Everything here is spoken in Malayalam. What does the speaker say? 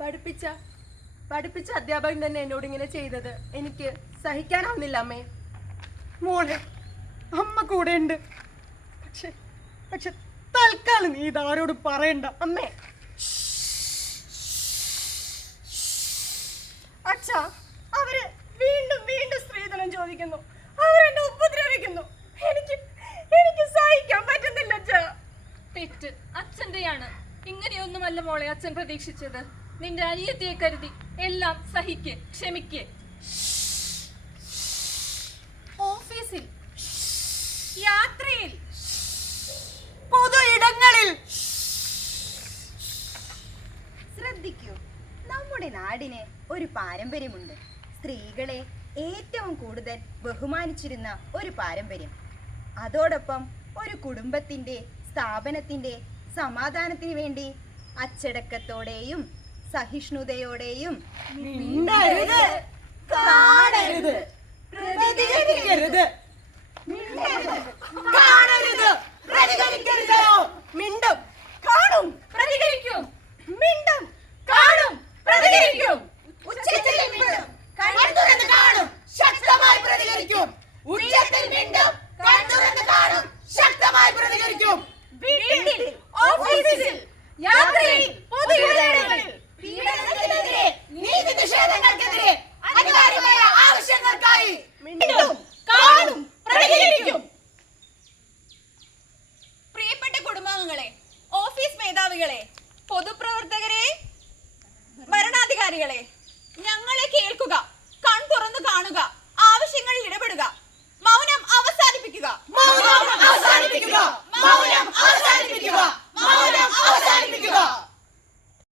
പഠിപ്പിച്ച പഠിപ്പിച്ച അധ്യാപകൻ തന്നെ എന്നോട് ഇങ്ങനെ ചെയ്തത്. എനിക്ക് സഹിക്കാനാവുന്നില്ല അമ്മേ. മോളെ അമ്മ കൂടെ ഉണ്ട്. പക്ഷെ പക്ഷെ തൽക്കാലം നീ ഇതാരോട് പറയണ്ട. അമ്മേ. അച്ഛ അവർ വീണ്ടും വീണ്ടും സ്ത്രീധനം ചോദിക്കുന്നു. അവരെന്നെ ഉപദ്രവിക്കുന്നു. എനിക്ക് എനിക്ക് സഹിക്കാൻ പറ്റുന്നില്ല അച്ഛ. തെറ്റ്. അച്ഛന്റെയാണ് ഇങ്ങനെയൊന്നുമല്ല മോളെ അച്ഛൻ പ്രതീക്ഷിച്ചത്. നിന്റെ അനിയത്തിയെ കരുതി എല്ലാം സഹിക്ക് ക്ഷമിക്ക്. ഓഫീസിൽ യാത്രയിൽ പൊതു ഇടങ്ങളിൽ. ശ്രദ്ധിക്കൂ നമ്മുടെ നാടിന് ഒരു പാരമ്പര്യമുണ്ട്. സ്ത്രീകളെ ഏറ്റവും കൂടുതൽ ബഹുമാനിച്ചിരുന്ന ഒരു പാരമ്പര്യം. അതോടൊപ്പം ഒരു കുടുംബത്തിന്റെ സ്ഥാപനത്തിന്റെ സമാധാനത്തിന് വേണ്ടി അച്ചടക്കത്തോടെയും സഹിഷ്ണുതയോടെയും മിണ്ടരുത്. കാണരുത്. പ്രതികരിക്കരുത്. കാണരുത്. പ്രതികരിക്കരുത്. മിണ്ടും. അംഗങ്ങളെ ഓഫീസ് മേധാവികളെ പൊതുപ്രവർത്തകരെ ഭരണാധികാരികളെ ഞങ്ങൾ